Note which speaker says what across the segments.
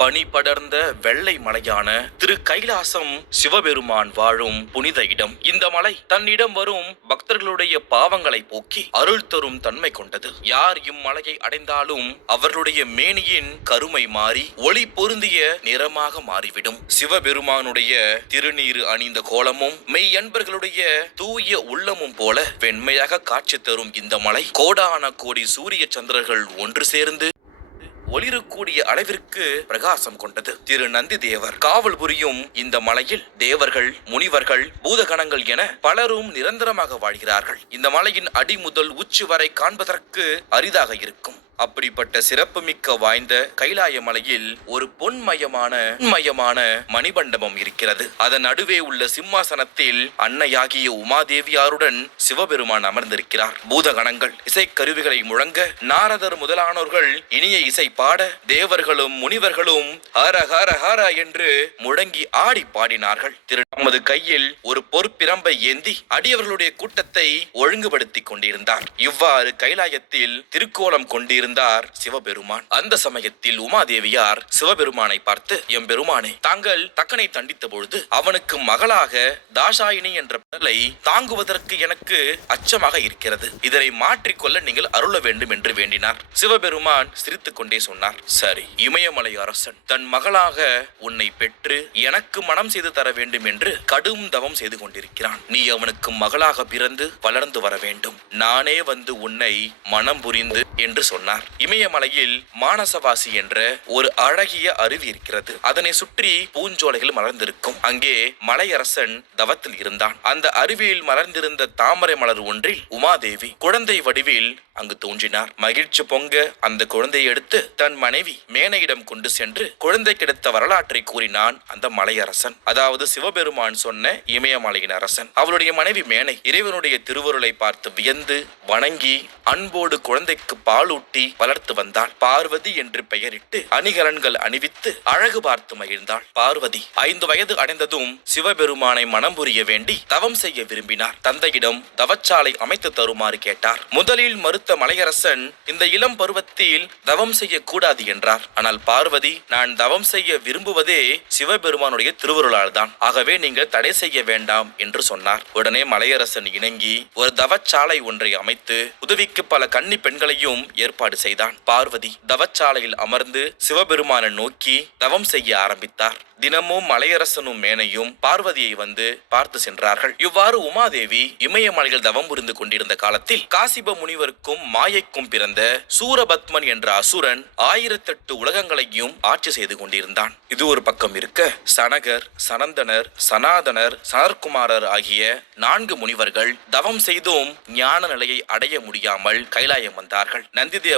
Speaker 1: பனி படர்ந்த வெள்ளை மலையான திரு கைலாசம் சிவபெருமான் வாழும் புனித இடம். இந்த மலை தன்னிடம் வரும் பக்தர்களுடைய பாவங்களை போக்கி அருள் தரும் தன்மை கொண்டது. யார் இம்மலையை அடைந்தாலும் அவர்களுடைய மேனியின் கருமை மாறி ஒளி பொருந்திய நிறமாக மாறிவிடும். சிவபெருமானுடைய திருநீறு அணிந்த கோலமும் மெய் அன்பர்களுடைய தூய உள்ளமும் போல வெண்மையாக காட்சி தரும் இந்த மலை. கோடான கோடி சூரிய சந்திரர்கள் ஒன்று சேர்ந்து ஒளிரக்கூடிய அளவிற்கு பிரகாசம் கொண்டது. திரு நந்தி தேவர் காவல் புரியும் இந்த மலையில் தேவர்கள் முனிவர்கள் பூதகணங்கள் என பலரும் நிரந்தரமாக வாழ்கிறார்கள். இந்த மலையின் அடி முதல் உச்சி வரை காண்பதற்கு அரிதாக இருக்கும். அப்படிப்பட்ட சிறப்புமிக்க வாய்ந்த கைலாய மலையில் ஒரு பொன்மயமான மயமான மணிமண்டபம் இருக்கிறது. அதன் நடுவே உள்ள சிம்மாசனத்தில் அன்னையாகிய உமாதேவியாருடன் சிவபெருமான் அமர்ந்திருக்கிறார். பூதகணங்கள் இசைக்கருவிகளை முழங்க நாரதர் முதலானோர்கள் இனிய இசை பாட தேவர்களும் முனிவர்களும் ஹர ஹர ஹர என்று முழங்கி ஆடி பாடினார்கள். திரு நமது கையில் ஒரு பொற்பிரம்பை ஏந்தி அடியவர்களுடைய கூட்டத்தை ஒழுங்குபடுத்திக் கொண்டிருந்தார். இவ்வாறு கைலாயத்தில் திருக்கோலம் கொண்டிருந்த கொண்டிருந்தார் சிவபெருமான். அந்த சமயத்தில் உமாதேவியார் சிவபெருமானை பார்த்து எம் பெருமானே தாங்கள் தக்கனை தண்டித்த பொழுது அவனுக்கு மகளாக தாசாயினி என்ற பெயரை தாங்குவதற்கு எனக்கு அச்சமாக இருக்கிறது. இதனை மாற்றிக்கொள்ள நீங்கள் அருள வேண்டும் என்று வேண்டினார். சிவபெருமான் சிரித்துக் கொண்டே சொன்னார் சரி இமயமலை அரசன் தன் மகளாக உன்னை பெற்று எனக்கு மனம் செய்து தர வேண்டும் என்று கடும் தவம் செய்து கொண்டிருக்கிறான். நீ அவனுக்கு மகளாக பிறந்து வளர்ந்து வர வேண்டும். நானே வந்து உன்னை மனம் புரிந்து என்று சொன்னார். இமயமலையில் மானசவாசி என்ற ஒரு அழகிய அருவி இருக்கிறது. அதனை சுற்றி பூஞ்சோலைகள் மலர்ந்திருக்கும். அங்கே மலையரசன் தவத்தில் இருந்தான். அந்த அருவியில் மலர்ந்திருந்த தாமரை மலர் ஒன்றில் உமாதேவி குழந்தை வடிவில் அங்கு தோன்றினார். மகிழ்ச்சி பொங்க அந்த குழந்தையை எடுத்து தன் மனைவி மேனையிடம் கொண்டு சென்று குழந்தை கிடைத்த வரலாற்றை கூறினான் அந்த மலையரசன். அதாவது சிவபெருமான் சொன்ன இமயமலையின் அரசன். அவளுடைய மனைவி மேனை இறைவனுடைய திருவருளை பார்த்து வியந்து வணங்கி அன்போடு குழந்தைக்கு பாலூட்டி வளர்த்து வந்தாள் பார்வதி என்று பெயரிட்டு அணிகலன்கள் அணிவித்து அழகு பார்த்து மகிழ்ந்தாள். பார்வதி ஐந்து வயது அடைந்ததும் சிவபெருமானை மனம் புரிய வேண்டி தவம் செய்ய விரும்பினார். தந்தையிடம் தவச்சாலை அமைத்து தருமாறு கேட்டார். முதலில் மறுத்த மலையரசன் இந்த இளம் பருவத்தில் தவம் செய்யக்கூடாது என்றார். ஆனால் பார்வதி நான் தவம் செய்ய விரும்புவதே சிவபெருமானுடைய திருவருளால் தான் ஆகவே நீங்கள் தடை செய்ய வேண்டாம் என்று சொன்னார். உடனே மலையரசன் இணங்கி ஒரு தவச்சாலை ஒன்றை அமைத்து உதவிக்கு பல கன்னி பெண்களையும் ஏற்பாடு செய்தான். பார்வதி தவச்சாலையில் அமர்ந்து சிவபெருமானை நோக்கி தவம் செய்ய ஆரம்பித்தார். தினமும் மலையரசனும் மேனையும் பார்வதியை வந்து பார்த்து சென்றார்கள். இவ்வாறு உமாதேவி இமயமலையில் தவம் புரிந்து கொண்டிருந்த காலத்தில் காசிப முனிவருக்கும் மாயைக்கும் பிறந்த சூரபத்மன் என்ற அசுரன் ஆயிரத்தெட்டு உலகங்களையும் ஆட்சி செய்து கொண்டிருந்தான். இது ஒரு பக்கம் இருக்க சனகர் சனந்தனர் சனாதனர் சனர்குமாரர் ஆகிய நான்கு முனிவர்கள் தவம் செய்தும் ஞான நிலையை அடைய முடியாமல் கைலாயம் வந்தார்கள்.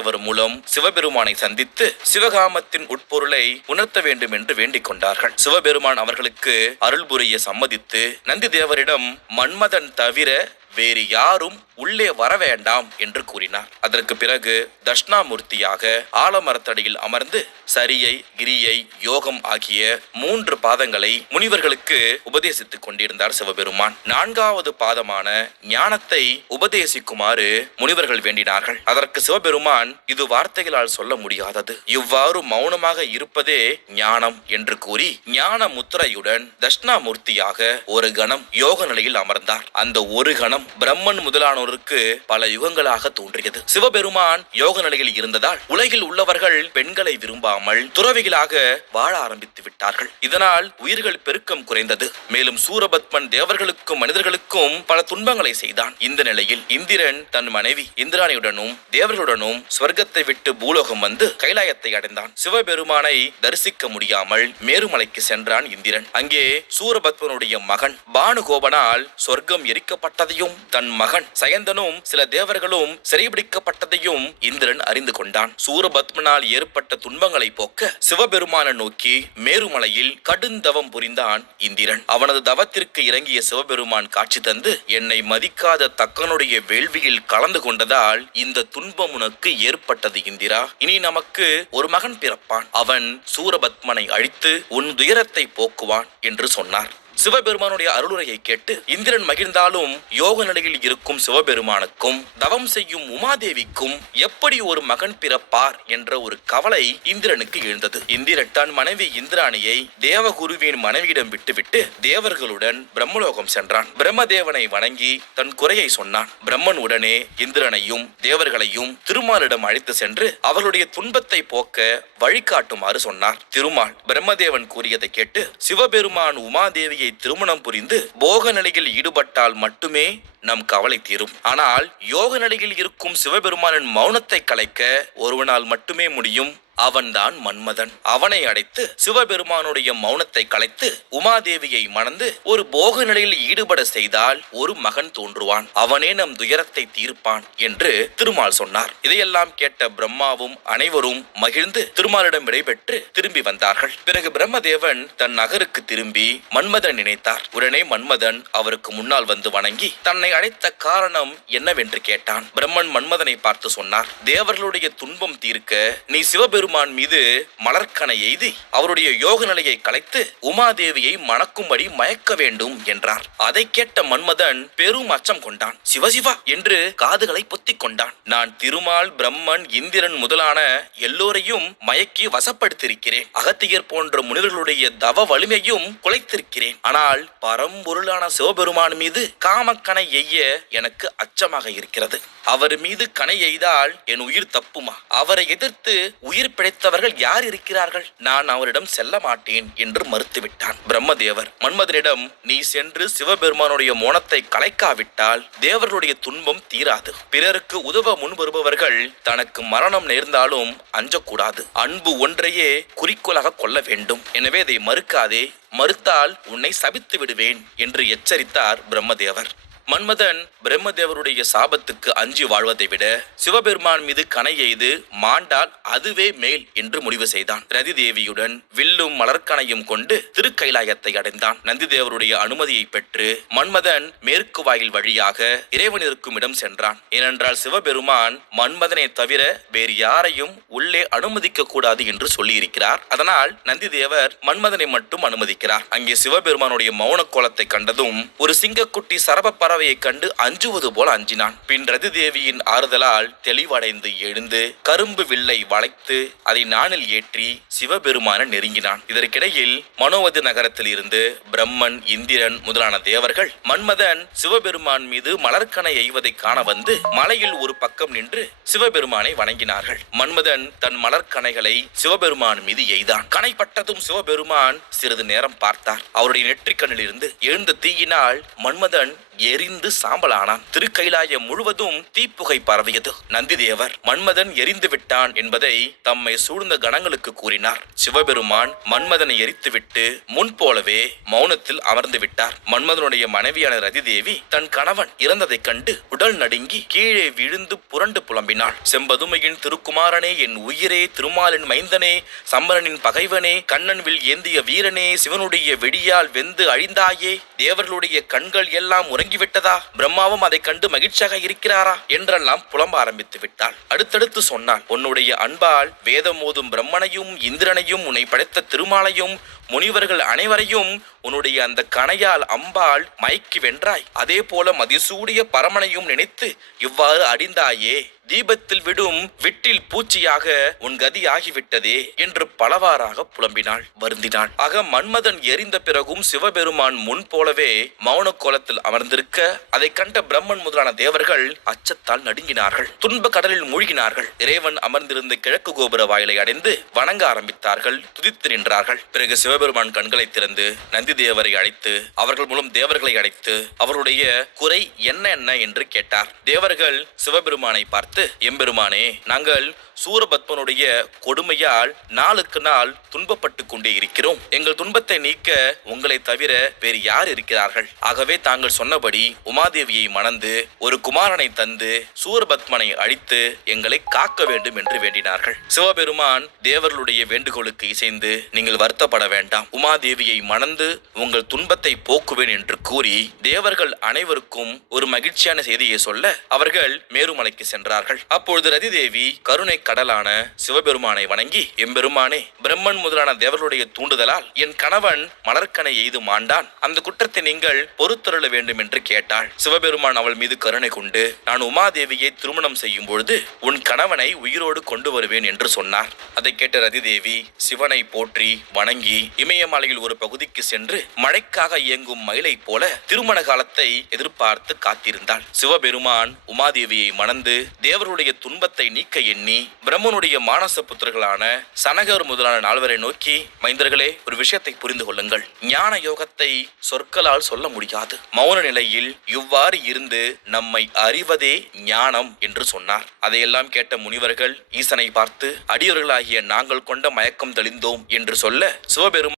Speaker 1: நந்திதேவர் மூலம் சிவபெருமானை சந்தித்து சிவகாமத்தின் உட்பொருளை உணர்த்த வேண்டும் என்று வேண்டிக் கொண்டார்கள். சிவபெருமான் அவர்களுக்கு அருள் புரிய சம்மதித்து நந்திதேவரிடம் மன்மதன் தவிர வேறு யாரும் உள்ளே வர வேண்டாம் என்று கூறினார். அதற்கு பிறகு தட்சிணாமூர்த்தியாக ஆலமரத்தடியில் அமர்ந்து சரியை கிரியை யோகம் ஆகிய மூன்று பாதங்களை முனிவர்களுக்கு உபதேசித்துக் கொண்டிருந்தார் சிவபெருமான். நான்காவது பாதமான ஞானத்தை உபதேசிக்குமாறு முனிவர்கள் வேண்டினார்கள். அதற்கு சிவபெருமான் இது வார்த்தைகளால் சொல்ல முடியாதது. இவ்வாறு மௌனமாக இருப்பதே ஞானம் என்று கூறி ஞான முத்திரையுடன் தட்சிணாமூர்த்தியாக ஒரு கணம் யோக நிலையில் அமர்ந்தார். அந்த ஒரு கணம் பிரம்மன் முதலானோருக்கு பல யுகங்களாக தோன்றியது. சிவபெருமான் யோக நிலையில் இருந்ததால் உலகில் உள்ளவர்கள் பெண்களை விரும்பாமல் துறவிகளாக வாழ ஆரம்பித்து விட்டார்கள். இதனால் உயிர்கள் பெருக்கம் குறைந்தது. மேலும் சூரபத்மன் தேவர்களுக்கும் மனிதர்களுக்கும் பல துன்பங்களை செய்தான். இந்த நிலையில் இந்திரன் தன் மனைவி இந்திராணியுடனும் தேவர்களுடனும் ஸ்வர்க்கத்தை விட்டு பூலோகம் வந்து கைலாயத்தை அடைந்தான். சிவபெருமானை தரிசிக்க முடியாமல் மேருமலைக்கு சென்றான் இந்திரன். அங்கே சூரபத்மனுடைய மகன் பானுகோபனால் சொர்க்கம் எரிக்கப்பட்டதையும் தன் மகன் சயந்தனும் சில தேவர்களும் சிறைபிடிக்கப்பட்டதையும் இந்திரன் அறிந்து கொண்டான். சூரபத்மனால் ஏற்பட்ட துன்பங்களை போக்க சிவபெருமானை நோக்கி மேருமலையில் கடுந்தவம் புரிந்தான் இந்திரன். அவனது தவத்திற்கு இறங்கிய சிவபெருமான் காட்சி தந்து என்னை மதிக்காத தக்கனுடைய வேள்வியில் கலந்து கொண்டதால் இந்த துன்பம் உனக்கு ஏற்பட்டது இந்திரா. இனி நமக்கு ஒரு மகன் பிறப்பான். அவன் சூரபத்மனை அழித்து உன் துயரத்தை போக்குவான் என்று சொன்னார். சிவபெருமானுடைய அருளுரையை கேட்டு இந்திரன் மகிழ்ந்தாலும் யோக நிலையில் இருக்கும் சிவபெருமானுக்கும் தவம் செய்யும் உமாதேவிக்கும் எப்படி ஒரு மகன் பிறப்பார் என்ற ஒரு கவலை இந்திரனுக்கு எழுந்தது. இந்திரன் தன் மனைவி இந்திராணியை தேவகுருவின் மனைவியிடம் விட்டுவிட்டு தேவர்களுடன் பிரம்மலோகம் சென்றான். பிரம்மதேவனை வணங்கி தன் குறையை சொன்னான். பிரம்மன் உடனே இந்திரனையும் தேவர்களையும் திருமாலிடம் அழைத்து சென்று அவர்களுடைய துன்பத்தை போக்க வழிகாட்டுமாறு சொன்னார். திருமால் பிரம்மதேவன் கூறியதை கேட்டு சிவபெருமான் உமாதேவியை திருமணம் புரிந்து போக நிலையில் ஈடுபட்டால் மட்டுமே நம் கவலை தீரும். ஆனால் யோக நிலையில் இருக்கும் சிவபெருமானின் மௌனத்தை கலைக்க ஒருவனால் மட்டுமே முடியும். அவன்தான் மன்மதன். அவனை அடைத்து சிவபெருமானுடைய மௌனத்தை கலைத்து உமாதேவியை மணந்து ஒரு போக நிலையில் ஈடுபட செய்தால் ஒரு மகன் தோன்றுவான். அவனே நம் துயரத்தை தீர்ப்பான் என்று திருமால் சொன்னார். இதையெல்லாம் கேட்ட பிரம்மாவும் அனைவரும் மகிழ்ந்து திருமாலிடம் விடைபெற்று திரும்பி வந்தார்கள். பிறகு பிரம்மதேவன் தன் நகருக்கு திரும்பி மன்மதன் நினைத்தார். உடனே மன்மதன் அவருக்கு முன்னால் வந்து வணங்கி தன்னை அழைத்த காரணம் என்னவென்று கேட்டான். பிரம்மன் மன்மதனை பார்த்து சொன்னார் தேவர்களுடைய துன்பம் தீர்க்க நீ சிவபெருமான் மீது மலர்கனை எய்தி அவருடைய யோக நிலையை கலைத்து உமாதேவியை மணக்கும்படி மயக்க வேண்டும் என்றார். அதை கேட்ட மன்மதன் பெரும் அச்சம் கொண்டான். சிவசிவா என்று காதுகளை பொத்திக் கொண்டான். நான் திருமால் பிரம்மன் இந்திரன் முதலான எல்லோரையும் மயக்கி வசப்படுத்தியிருக்கிறேன். அகத்தியர் போன்ற முனிவர்களுடைய தவ வலிமையும் குலைத்திருக்கிறேன். ஆனால் பரம்பொருளான சிவபெருமான் மீது காமக்கனை எய்ய எனக்கு அச்சமாக இருக்கிறது. அவர் மீது கனை எய்தால் என் உயிர் தப்புமா? அவரை எதிர்த்து உயிர் பிழைத்தவர்கள் யார் இருக்கிறார்கள்? நான் அவரிடம் செல்ல மாட்டேன் என்று மறுத்துவிட்டான். பிரம்மதேவர் மன்மதனிடம் நீ சென்று சிவபெருமானுடைய மோனத்தை கலைக்காவிட்டால் தேவர்களுடைய துன்பம் தீராது. பிறருக்கு உதவ முன் வருபவர்கள் தனக்கு மரணம் நேர்ந்தாலும் அஞ்சக்கூடாது. அன்பு ஒன்றையே குறிக்கோளாக கொள்ள வேண்டும். எனவே அதை மறுக்காதே. மறுத்தால் உன்னை சபித்து விடுவேன் என்று எச்சரித்தார் பிரம்மதேவர். மன்மதன் பிரம்மதேவருடைய சாபத்துக்கு அஞ்சி வாழ்வதை விட சிவபெருமான் மீது கணை எய்து மாண்டால் அதுவே மேல் என்று முடிவு செய்தான். ரதி தேவியுடன் வில்லும் மலர்கனையும் கொண்டு திருக்கைலாயத்தை அடைந்தான். நந்திதேவருடைய அனுமதியை பெற்று மன்மதன் மேற்கு வாயில் வழியாக இறைவன் இருக்கும் இடம் சென்றான். ஏனென்றால் சிவபெருமான் மன்மதனை தவிர வேறு யாரையும் உள்ளே அனுமதிக்க கூடாது என்று சொல்லியிருக்கிறார். அதனால் நந்திதேவர் மன்மதனை மட்டும் அனுமதிக்கிறார். அங்கே சிவபெருமானுடைய மௌன கோலத்தை கண்டதும் ஒரு சிங்கக்குட்டி சரப பறவையை கண்டு அஞ்சுவது போல அஞ்சினான். பின் ரதி தேவியின் ஆறுதலால் தெளிவடைந்து எழுந்து கரும்பு வில்லை வளைத்து அதை நாணில் ஏற்றி சிவபெருமான நெருங்கினான். இதற்கிடையில் மனோவதி நகரத்தில் இருந்து பிரம்மன் இந்திரன் முதலான தேவர்கள் மன்மதன் சிவபெருமான் மீது மலர்கனை எய்வதை காண வந்து மலையில் ஒரு பக்கம் நின்று சிவபெருமானை வணங்கினார்கள். மன்மதன் தன் மலர்கனைகளை சிவபெருமான் மீது எய்தான். கணைப்பட்டதும் சிவபெருமான் சிறிது நேரம் பார்த்தார். அவருடைய நெற்றிக்கண்ணில் இருந்து எழுந்த தீயினால் மன்மதன் எரிந்து சாம்பலானான். திருக்கைலாயம் முழுவதும் தீப்புகை பரவியது. நந்திதேவர் மன்மதன் எரிந்து விட்டான் என்பதை தம்மை சூழ்ந்த கணங்களுக்கு கூறினார். சிவபெருமான் மன்மதனை எரித்துவிட்டு முன் போலவே மௌனத்தில் அமர்ந்து விட்டார். மன்மதனுடைய மனைவியான ரதிதேவி தன் கணவன் இறந்ததைக் கண்டு உடல் நடுங்கி கீழே விழுந்து புரண்டு புலம்பினாள். செம்பதுமையின் திருக்குமாரனே என் உயிரே திருமாலின் மைந்தனே சம்பரனின் பகைவனே கண்ணன் வில் ஏந்திய வீரனே சிவனுடைய வெடியால் வெந்து அழிந்தாயே தேவர்களுடைய கண்கள் எல்லாம் விட்டதா பிரம்மாவும் அதை கண்டு மகிழ்ச்சியாக இருக்கிறாரா? என்றெல்லாம் புலம்ப ஆரம்பித்து விட்டாள். அடுத்தடுத்து சொன்னான் உன்னுடைய அன்பால் வேதம் ஓதும் பிரம்மனையும் இந்திரனையும் உன்னை படைத்த திருமாலையும் முனிவர்கள் அனைவரையும் உன்னுடைய அந்த கணையால் அம்பாள் மயக்கி வென்றாய். அதே போல மதிசூடிய பரமனையும் நினைத்து இவ்வாறு அடிந்தாயே தீபத்தில் விடும் விட்டில் பூச்சியாக உன் கதி ஆகிவிட்டதே என்று பலவாறாக புலம்பினாள் வருந்தினாள். ஆக மன்மதன் எரிந்த பிறகும் சிவபெருமான் முன் போலவே மௌன கோலத்தில் அமர்ந்திருக்க அதை கண்ட பிரம்மன் முதலான தேவர்கள் அச்சத்தால் நடுங்கினார்கள். துன்ப கடலில் மூழ்கினார்கள். இறைவன் அமர்ந்திருந்த கிழக்கு கோபுர வாயிலை அடைந்து வணங்க ஆரம்பித்தார்கள். துதித்து நின்றார்கள். பிறகு சிவபெருமான் கண்களை திறந்து நந்தி தேவரை அழைத்து அவர்கள் மூலம் தேவர்களை அழைத்து அவருடைய குறை என்ன என்ன என்று கேட்டார். தேவர்கள் சிவபெருமானை பார்த்து எம்பெருமானே நாங்கள் சூரபத்மனுடைய கொடுமையால் நாளுக்கு நாள் துன்பப்பட்டு கொண்டே இருக்கிறோம். எங்கள் துன்பத்தை நீக்க உங்களை தவிர வேறு யார் இருக்கிறார்கள்? ஆகவே தாங்கள் சொன்னபடி உமாதேவியை மணந்து ஒரு குமாரனை தந்து சூரபத்மனை அழித்து எங்களை காக்க வேண்டும் என்று வேண்டினார்கள். சிவபெருமான் தேவர்களுடைய வேண்டுகோளுக்கு இசைந்து நீங்கள் வருத்தப்பட வேண்டாம். உமாதேவியை மணந்து உங்கள் துன்பத்தை போக்குவேன் என்று கூறி தேவர்கள் அனைவருக்கும் ஒரு மகிழ்ச்சியான செய்தியை சொல்ல அவர்கள் மேருமலைக்கு சென்றார்கள். அப்பொழுது ரதிதேவி கருணை கடலான சிவபெருமானை வணங்கி எம்பெருமானே பிரம்மன் முதலான தேவர்களுடைய தூண்டுதலால் என் கணவன் மலர்க்கனை எய்து மாண்டான். அந்த குற்றத்தை நீங்கள் பொறுத்தருள வேண்டும் என்று கேட்டாள். சிவபெருமான் அவள் மீது கருணை கொண்டு நான் உமாதேவியை திருமணம் செய்யும் பொழுது உன் கணவனை உயிரோடு கொண்டு வருவேன் என்று சொன்னார். அதை கேட்ட ரதிதேவி சிவனை போற்றி வணங்கி இமயமலையில் ஒரு பகுதிக்கு சென்று மழைக்காக இயங்கும் மயிலை போல திருமண காலத்தை எதிர்பார்த்து காத்திருந்தாள். சிவபெருமான் உமாதேவியை மணந்து தேவருடைய துன்பத்தை நீக்க எண்ணி பிரம்மனுடைய மானச புத்திரர்களான சனகர் முதலான நால்வரை நோக்கி மைந்தர்களே ஒரு விஷயத்தை புரிந்து கொள்ளுங்கள். ஞான யோகத்தை சொற்களால் சொல்ல முடியாது. மௌன நிலையில் இவ்வாறு இருந்து நம்மை அறிவதே ஞானம் என்று சொன்னார். அதையெல்லாம் கேட்ட முனிவர்கள் ஈசனை பார்த்து அடியவர்களாகிய நாங்கள் கொண்ட மயக்கம் தெளிந்தோம் என்று சொல்ல சிவபெருமான்